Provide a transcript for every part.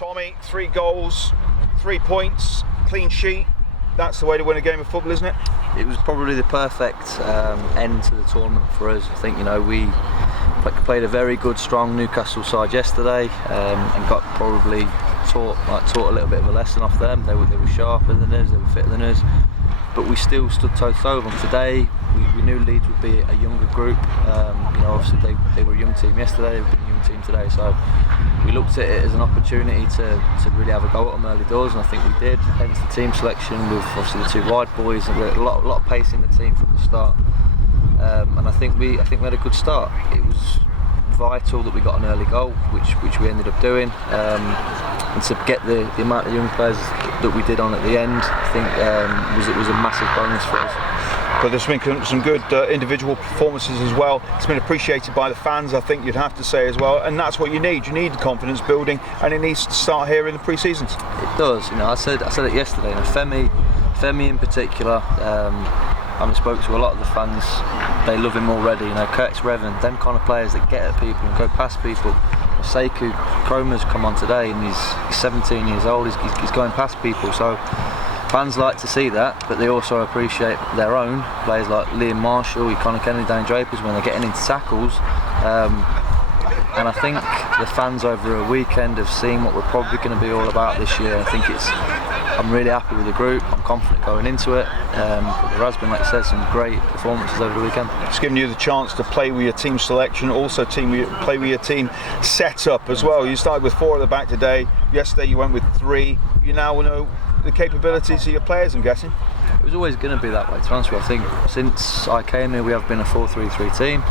Tommy, 3 goals, 3 points, clean sheet. That's the way to win a game of football, isn't it? It was probably the perfect end to the tournament for us. I think, we played a very good, strong Newcastle side yesterday, and got probably taught a little bit of a lesson off them. They were sharper than us, they were fitter than us, but we still stood toe-to-toe with them today. We knew Leeds would be a younger group. Obviously they were a young team yesterday, they've been a young team today, so we looked at it as an opportunity to really have a go at them early doors, and I think we did. Hence the team selection with obviously the 2 wide boys, and a lot of pace in the team from the start. And I think we had a good start. It was vital that we got an early goal, which we ended up doing, and to get the amount of young players that we did on at the end, I think it was a massive bonus for us. But there's been some good individual performances as well. It's been appreciated by the fans, I think you'd have to say as well, and that's what you need. You need confidence building, and it needs to start here in the pre-seasons. It does. I said it yesterday. Femi in particular. I spoke to a lot of the fans. They love him already. Curtis Revan, them kind of players that get at people and go past people. Sekou Kroma's come on today, and he's 17 years old. He's going past people. So fans like to see that, but they also appreciate their own players like Liam Marshall, Connor Kennedy, Danny Drapers when they're getting into tackles. And I think the fans over a weekend have seen what we're probably going to be all about this year. I think I'm really happy with the group. I'm confident going into it. There has been, like I said, some great performances over the weekend. It's given you the chance to play with your team selection, also play with your team setup as well. You started with 4 at the back today. Yesterday you went with 3. You now know the capabilities of your players, I'm guessing. It was always going to be that way, to be honest with you. I think since I came here we have been a 4-3-3 team.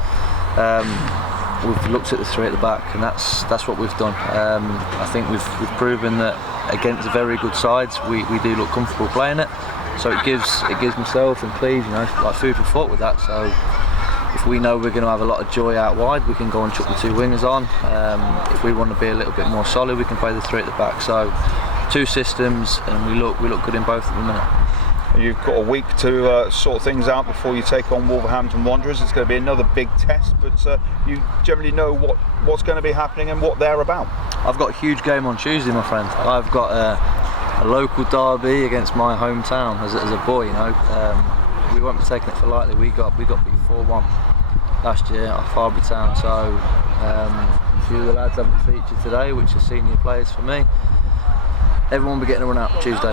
We've looked at the 3 at the back, and that's what we've done. I think we've proven that against very good sides we do look comfortable playing it. So it gives myself and Cleve, like food for thought with that. So if we know we're going to have a lot of joy out wide, we can go and chuck the 2 wingers on. If we want to be a little bit more solid, we can play the 3 at the back. So 2 systems, and we look good in both at the minute. You've got a week to sort things out before you take on Wolverhampton Wanderers. It's going to be another big test, but you generally know what's going to be happening and what they're about. I've got a huge game on Tuesday, my friend. I've got a local derby against my hometown as a boy. We won't be taking it for lightly. We got beat 4-1 last year at Farby Town. So a few of the lads haven't featured today, which are senior players for me. Everyone will be getting a run out Tuesday.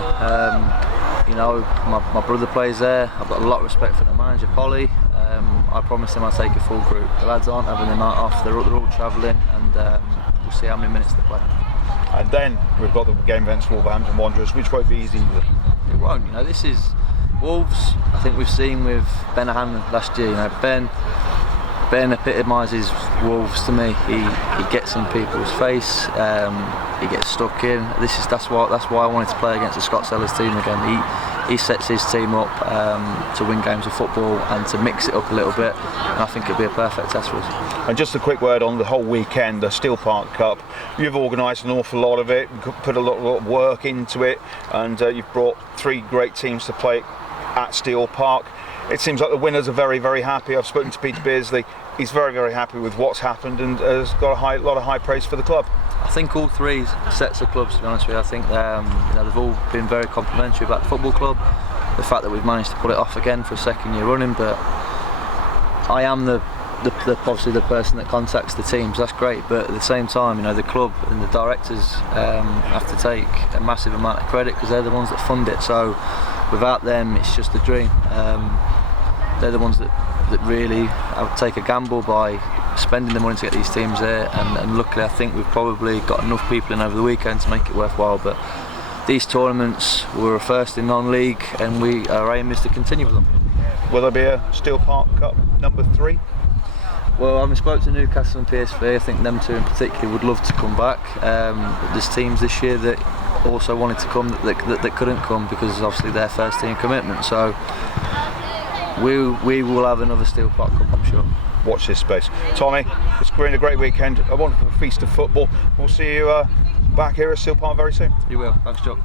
My brother plays there. I've got a lot of respect for the manager, Polly. I promised him I'd take a full group. The lads aren't having their night off. They're all travelling, and we'll see how many minutes they play. And then we've got the game against Wolverhampton Wanderers, which won't be easy either. It won't. This is Wolves. I think we've seen with Ben Hanlon last year. Ben epitomises Wolves to me. He gets in people's face. He gets stuck in. That's why I wanted to play against the Scott Sellers team again. He sets his team up to win games of football and to mix it up a little bit, and I think it'll be a perfect test for us. And just a quick word on the whole weekend, the Steel Park Cup. You've organised an awful lot of it, put a lot of work into it, and you've brought 3 great teams to play at Steel Park. It seems like the winners are very, very happy. I've spoken to Peter Beardsley. He's very, very happy with what's happened and has got a lot of high praise for the club. I think all 3 sets of clubs, to be honest with you. I think they've all been very complimentary about the football club. The fact that we've managed to pull it off again for a 2nd year running, but I am obviously the person that contacts the teams. That's great, but at the same time, the club and the directors have to take a massive amount of credit because they're the ones that fund it. So without them, it's just a dream. They're the ones that really take a gamble by spending the money to get these teams there, and luckily I think we've probably got enough people in over the weekend to make it worthwhile. But these tournaments were first in non-league, and our aim is to continue with them. Will there be a Steel Park Cup number 3? Well, I spoke to Newcastle and PSV. I think them 2 in particular would love to come back. There's teams this year that also wanted to come that couldn't come because it's obviously their first team commitment. So we will have another Steel Park Cup, I'm sure. Watch this space. Tommy, it's been a great weekend, a wonderful feast of football. We'll see you back here at Steel Park very soon. You will. Thanks, Chuck.